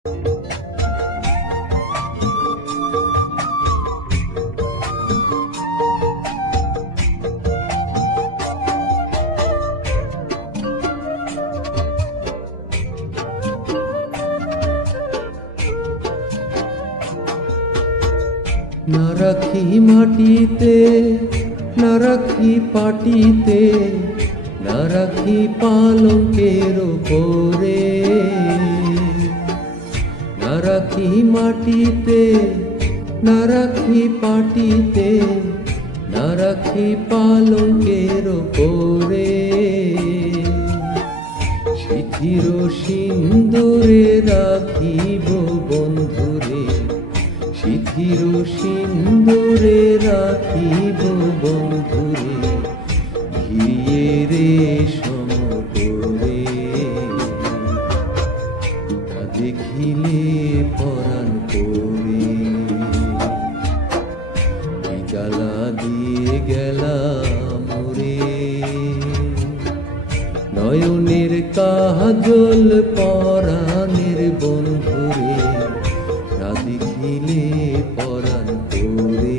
না রাখি মাটিতে, না রাখি পাটিতে, না রাখি পালঙ্কের ওপরে। না রাখি মাটিতে, না রাখি পাটিতে, না রাখি পালঙ্কের ওপরে। শিথির সিন্দুরে রাখিব বন্ধুরে, শিথির সিন্দুরে রাখিব বন্ধুরে, ঘিয়ে রেশম করে। তা দেখিলে পরাণ পড়ে, কি জ্বালা দিয়ে গেলাম রে। নয়নের কাজল পরাণের বন্ধুরে, না দেখিলে পরাণ পড়ে।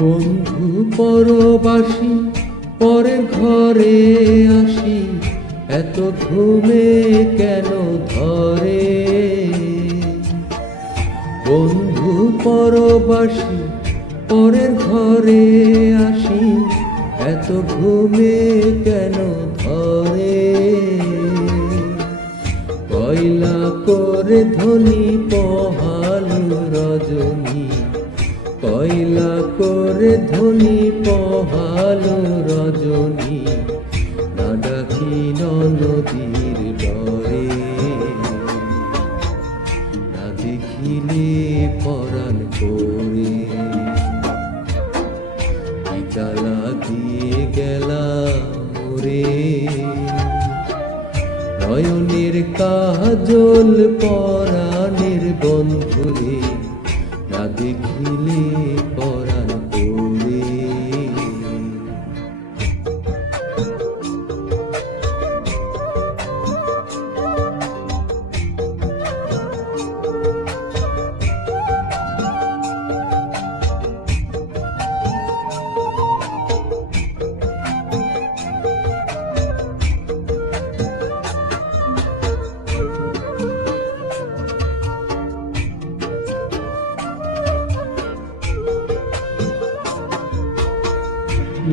বন্ধু পরবাসী পরের ঘরে আসি, এত ঘুমে কেন ধরে। বন্ধু পরবাসী পরের ঘরে আসি, এত ঘুমে কেন ধরে। কয়লা করে ধনী পহালু রজনী, কয়লা করে ধনী পহালো রজনী, না ডাকি নদীর ডরে। না দেখিলে পরাণ পড়ে, কি জ্বালা দিয়ে গেলাম রে। নয়নের কাজল পরাণের বন্ধুরে, না দেখিলে পরাণ পড়ে।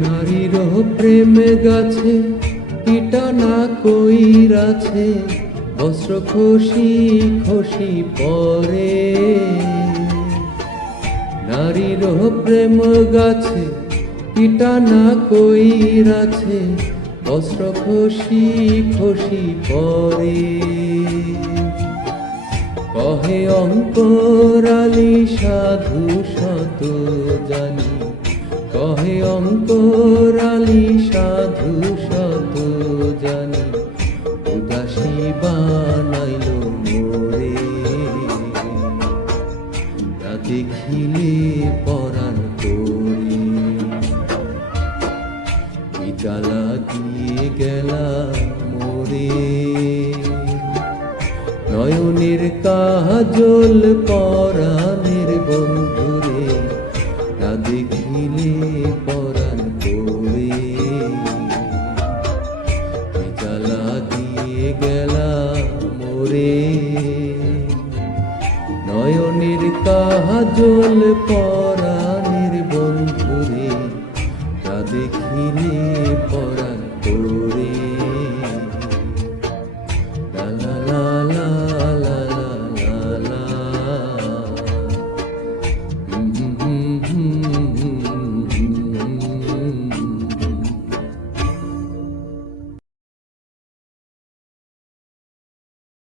নারীর প্রেম গাছে কীটানা কইরাছে, বস্ত্র খসি খসি পরে। নারীর প্রেম গাছে কীটানা কইরাছে, বস্ত্র খসি খসি পরে। কহে অন্তরালী সাধু শত জানি, কহে অন্তরালী সাধু শত জানি, উদাসী বানাইল মোরে। না দেখিলে পরাণ পড়ে, কি জ্বালা দিয়ে গেলাম মোরে। নয়নের কাজল পরাণের বন্ধুরে,